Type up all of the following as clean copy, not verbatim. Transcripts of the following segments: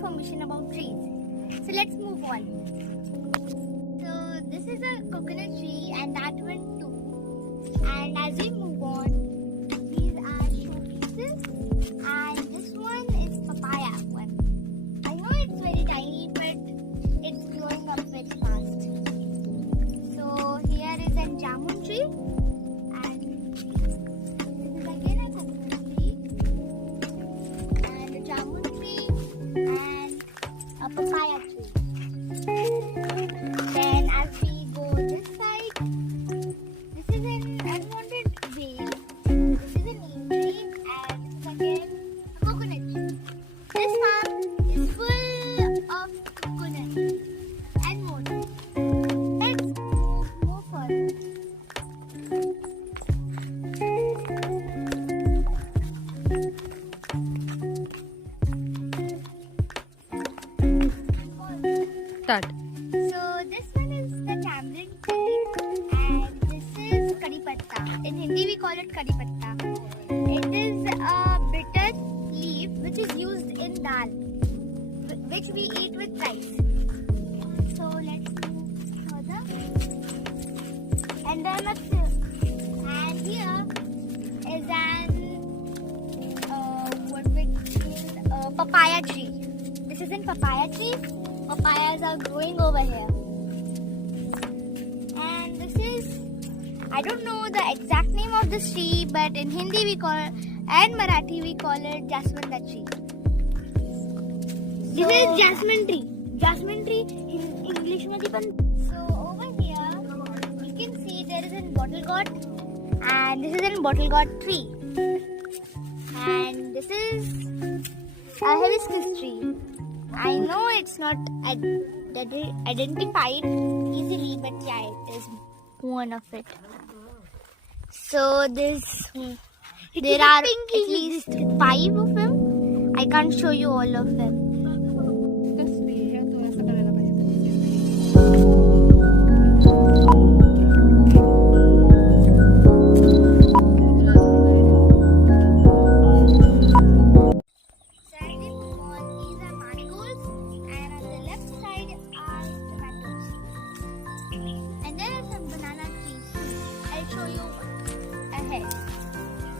information about trees. So let's move on. So this is a coconut tree and that one too. And as we move on, these are showpieces and this one is papaya one. I know it's very tiny but it's growing up very fast. So here is a jamun tree and this is again a coconut tree and a jamun tree and a papaya tree. Then as we go this side, this is an unwanted vale. This is a neem tree and this is again a coconut tree. This farm is full of coconuts and more. Let's move further. Start. So this one is the tamarind tree and this is kadi patta. In Hindi we call it kadi patta. It is a bitter leaf which is used in dal, which we eat with rice. So let's move further. And then and here is an what we call papaya tree. This is a papaya tree. Papayas are growing over here. And this is, I don't know the exact name of this tree, but in Hindi we call and Marathi we call it jasmanda tree. This is jasmine tree. Jasmine tree in English मध्ये पण. So over here you can see there is a bottle gourd and this is a bottle gourd tree. And this is a hibiscus tree. I know it's not identified easily, but yeah, it is one of it. So there are at least 5 of them. I can't show you all of them.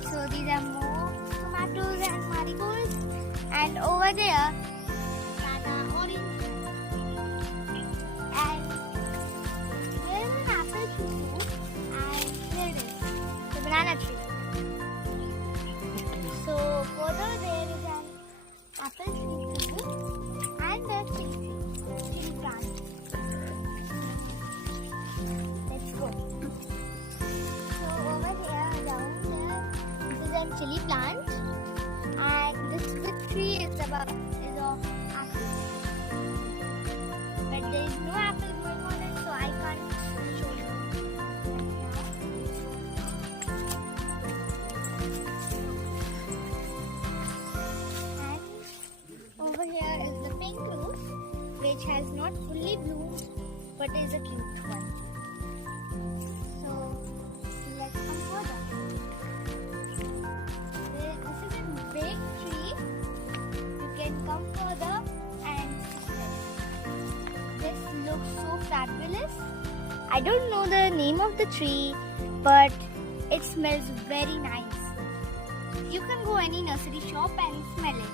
So these are more tomatoes and marigolds, and over there banana orange, and there is an apple tree too, and here it is the banana tree. So further there is an apple tree too, and a chili plant. Let's go. So over here down there this is a chili plant and this big tree is of apple. But there is no apple going on it, so I can't show you. And over here is the pink rose, which has not fully bloomed but is a cute one. So let's come further. This is a big tree. You can come further and this looks so fabulous. I don't know the name of the tree, but it smells very nice. You can go any nursery shop and smell it.